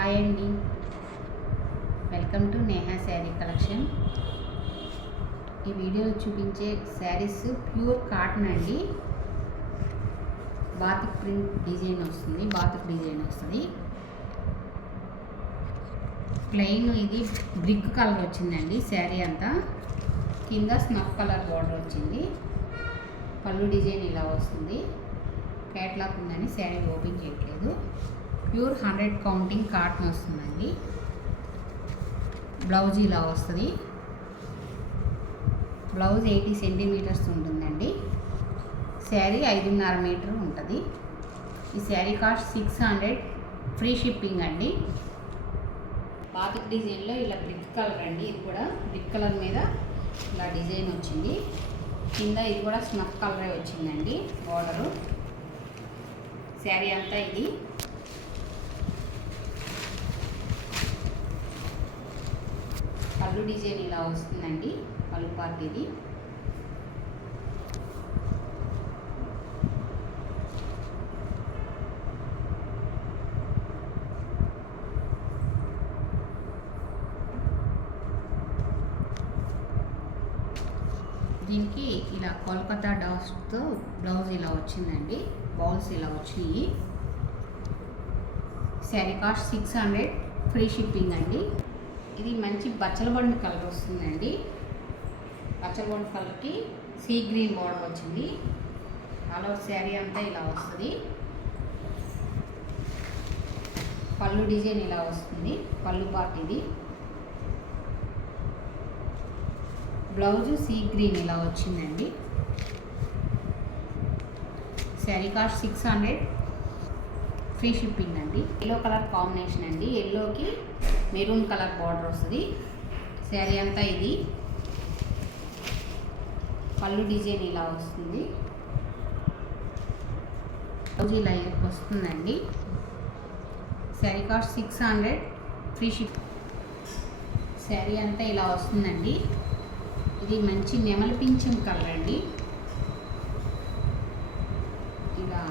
Hi అండి, welcome to Neha sari collection. ఈ వీడియోలో చూపించే శారీస్ ప్యూర్ కాటన్ అండి. బాతిక్ ప్రింట్ డిజైన్ వస్తుంది. ప్లెయిన్ ఇది బ్రిక్ కలర్ వచ్చిందండి. శారీ అంతా కింద స్నఫ్ కలర్ బార్డర్ వచ్చింది. పళ్ళు డిజైన్ ఇలా వస్తుంది. క్యాట్లాగ్ ఉందని శారీ ఓపెన్ చేయట్లేదు. ప్యూర్ 100 కౌంటింగ్ కాటన్ వస్తుందండి. బ్లౌజ్ ఇలా వస్తుంది. బ్లౌజ్ 80 సెంటీమీటర్స్ ఉంటుందండి. శారీ 5.5 మీటర్ ఉంటుంది. ఈ శారీ కాస్ట్ 600, ఫ్రీ షిప్పింగ్ అండి. బాతిక్ డిజైన్లో ఇలా బ్రిక్ కలర్ అండి. ఇది కూడా బ్రిక్ కలర్ మీద ఇలా డిజైన్ వచ్చింది. కింద ఇది కూడా స్నఫ్ కలరే వచ్చిందండి బార్డరు. శారీ అంతా ఇది పళ్ళు డిజైన్ ఇలా వస్తుందండి. పళ్ళు పార్ట్ ఇది. దీనికి ఇలా కోల్కతా డాస్ట్తో బ్లౌజ్ ఇలా వచ్చిందండి. బౌల్స్ ఇలా వచ్చినాయి. శారీ కాస్ట్ 600, ఫ్రీ షిప్పింగ్ అండి. ఇది మంచి బచ్చలబండి కలర్ వస్తుందండి. బచ్చలబండి కలర్కి సీ గ్రీన్ బార్డర్ వచ్చింది. ఆల్ ఓవర్ శారీ అంతా ఇలా వస్తుంది. పళ్ళు డిజైన్ ఇలా వస్తుంది. పళ్ళు పార్ట్ ఇది. బ్లౌజ్ సీ గ్రీన్ ఇలా వచ్చిందండి. శారీ కాస్ట్ 600, ఫ్రీ షిప్పింగ్ అండి. ఎల్లో కలర్ కాంబినేషన్ అండి. ఎల్లోకి మెరూన్ కలర్ బార్డర్ వస్తుంది. శారీ అంతా ఇది. పళ్ళు డిజైన్ ఇలా వస్తుంది. బ్లౌజ్ ఇలా వస్తుందండి. Sari cost 600, free ship. Sari అంతా ఇలా వస్తుందండి. ఇది మంచి నెమలి పింఛం కలర్ అండి. ఇలా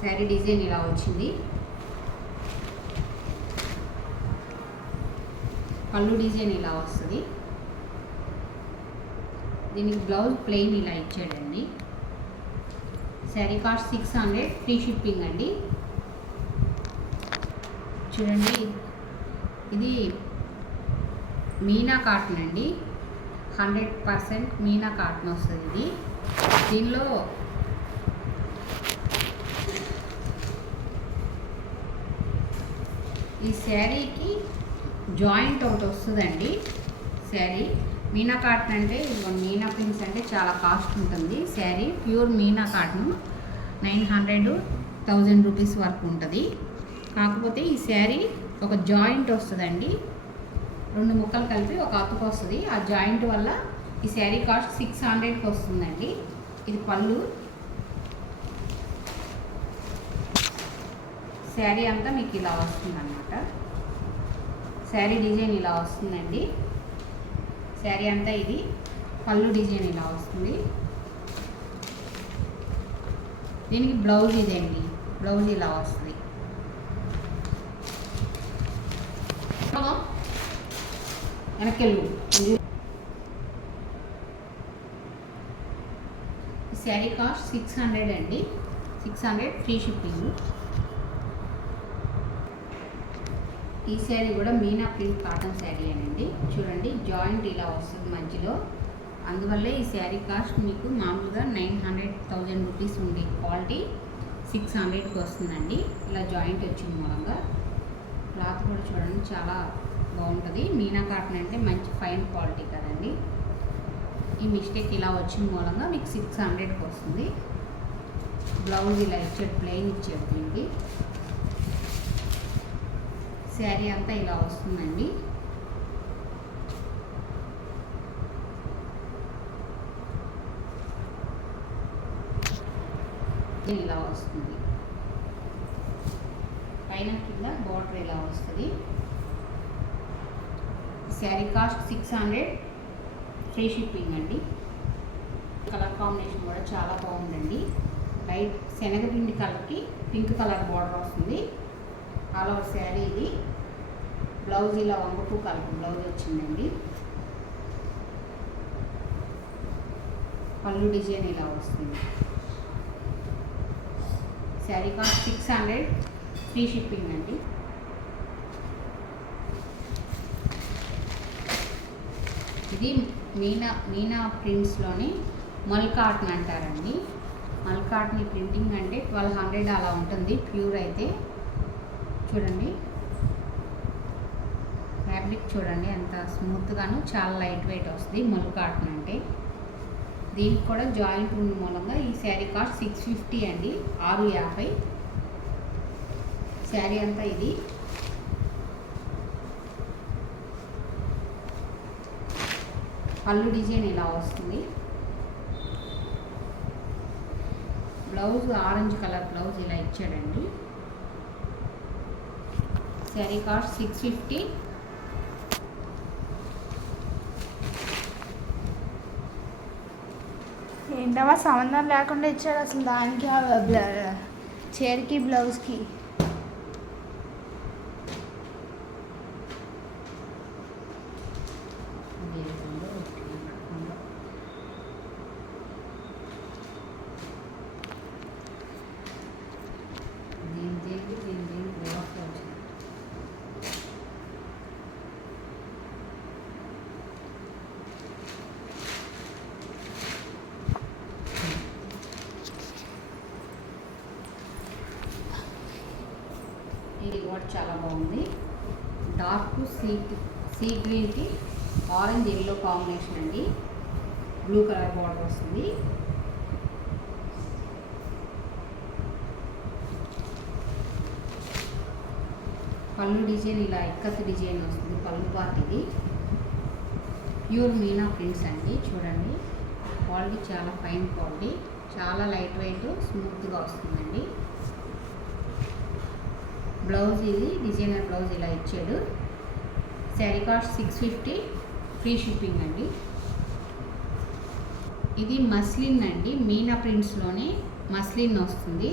శారీ డిజైన్ ఇలా వచ్చింది. పళ్ళు డిజైన్ ఇలా వస్తుంది. దీనికి బ్లౌజ్ ప్లెయిన్ ఇలా ఇచ్చాడండి. శారీ కాస్ట్ 600, ఫ్రీ షిప్పింగ్ అండి. చూడండి, ఇది మీనా కాటన్ అండి. 100% మీనా కాటన్ వస్తుంది ఇది. దీనిలో ఈ శారీకి జాయింట్ ఒకటి వస్తుందండి. శారీ మీనా కాటన్ అంటే మీనా ప్రింట్స్ అంటే చాలా కాస్ట్ ఉంటుంది. Sari pure Meena cotton 900, 1000 rupees వరకు ఉంటుంది. కాకపోతే ఈ శారీ ఒక జాయింట్ వస్తుందండి. 2 ముక్కలు కలిపి ఒక అతుకు వస్తుంది. ఆ జాయింట్ వల్ల ఈ శారీ కాస్ట్ 600కి వస్తుందండి. ఇది పళ్ళు. శారీ అంతా మీకు ఇలా వస్తుంది అన్నమాట. శారీ డిజైన్ ఇలా వస్తుందండి. శారీ అంతా ఇది. పళ్ళు డిజైన్ ఇలా వస్తుంది. దీనికి బ్లౌజ్ ఇదండి. బ్లౌజ్ ఇలా వస్తుంది. వెనకెళ్ళు. శారీ కాస్ట్ 600 అండి. 600, ఫ్రీ షిప్పింగ్. ఈ శారీ కూడా మీనా ప్రింట్ కాటన్ శారీ అనండి. చూడండి, జాయింట్ ఇలా వస్తుంది మధ్యలో. అందువల్లే ఈ శారీ కాస్ట్ మీకు మామూలుగా 900, 1000 రూపీస్ ఉండే క్వాలిటీ 600కి వస్తుందండి. ఇలా జాయింట్ వచ్చిన మూలంగా క్లాత్ కూడా చూడండి చాలా బాగుంటుంది. మీనా కాటన్ అంటే మంచి ఫైన్ క్వాలిటీ కదండి. ఈ మిస్టేక్ ఇలా వచ్చిన మూలంగా మీకు 600కి వస్తుంది. బ్లౌజ్ ఇలా ఇచ్చాడు, ప్లెయిన్ ఇచ్చాడు దీనికి. శారీ అంతా ఇలా వస్తుందండి. ఇలా వస్తుంది. పైన కింద బార్డర్ ఇలా వస్తుంది. శారీ కాస్ట్ 600, ఫ్రీ షిప్పింగ్ అండి. కలర్ కాంబినేషన్ కూడా చాలా బాగుందండి. లైట్ శనగపిండి కలర్కి పింక్ కలర్ బార్డర్ వస్తుంది. ఆల్ ఓవర్ శారీ ఇది. బ్లౌజ్ ఇలా వంగపు కలుపు బ్లౌజ్ వచ్చిందండి. పళ్ళు డిజైన్ ఇలా వస్తుంది. శారీ కాస్ట్ 600, ఫ్రీ షిప్పింగ్ అండి. ఇది మీనా ప్రింట్స్లోని మల్ కాటన్ అంటారండి. మల్ కాటన్ ప్రింటింగ్ అంటే 1200 అలా ఉంటుంది. ప్యూర్ అయితే చూడండి, ఫ్యాబ్రిక్ చూడండి ఎంత స్మూత్గాను చాలా లైట్ వెయిట్ వస్తుంది మల్ కాటన్ అంటే. దీనికి కూడా జాయింట్ ఉన్న మూలంగా ఈ శారీ కాస్ట్ 650 అండి, 650. శారీ అంతా ఇది. పళ్ళు డిజైన్ ఇలా వస్తుంది. బ్లౌజ్ ఆరెంజ్ కలర్ బ్లౌజ్ ఇలా ఇచ్చాడండి. శారీ కాస్ట్ 650. ఏంటమ్మా సంబంధం లేకుండా ఇచ్చాడు అసలు దానికి, చీరకి బ్లౌజ్కి. ఇది కూడా చాలా బాగుంది. డార్క్ సీ గ్రీన్కి ఆరెంజ్ ఎల్లో కాంబినేషన్ అండి. బ్లూ కలర్ బార్డర్ వస్తుంది. పళ్ళు డిజైన్ ఇలా ఇక్కత్ డిజైన్ వస్తుంది. పళ్ళు పార్ట్ ఇది. ప్యూర్ మీనా ప్రింట్స్ అండి. చూడండి క్వాలిటీ చాలా ఫైన్ క్వాలిటీ, చాలా లైట్ వెయిట్ స్మూత్గా వస్తుందండి. బ్లౌజ్ ఇది డిజైనర్ బ్లౌజ్ ఇలా ఇచ్చాడు. శారీ కాస్ట్ 650, ఫ్రీ షిప్పింగ్ అండి. ఇది మస్లిన్ అండి, మీనా ప్రింట్స్లోనే మస్లిన్ వస్తుంది.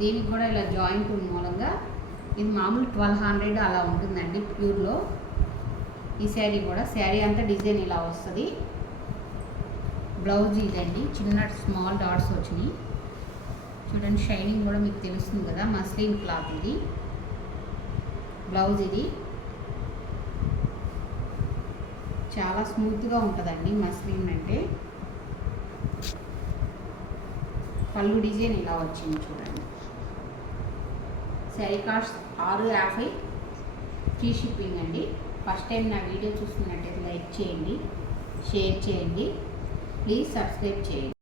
దీనికి కూడా ఇలా జాయింట్ ఉన్న మూలంగా ఇది మామూలు 1200 అలా ఉంటుందండి ప్యూర్లో. ఈ శారీ కూడా శారీ అంతా డిజైన్ ఇలా వస్తుంది. బ్లౌజ్ ఇదండి, చిన్న స్మాల్ డాట్స్ వచ్చినాయి చూడండి. షైనింగ్ కూడా మీకు తెలుస్తుంది కదా, మస్లిన్ క్లాత్ ఇది. బ్లౌజ్ ఇది చాలా స్మూత్గా ఉంటుందండి మస్లిన్ అంటే. పళ్ళు డిజైన్ ఇలా వచ్చింది చూడండి. శారీ కాస్ట్ 650, ఫ్రీ షిప్పింగ్ అండి. ఫస్ట్ టైం నా వీడియో చూస్తున్నట్టయితే లైక్ చేయండి, షేర్ చేయండి, ప్లీజ్ సబ్స్క్రైబ్ చేయండి.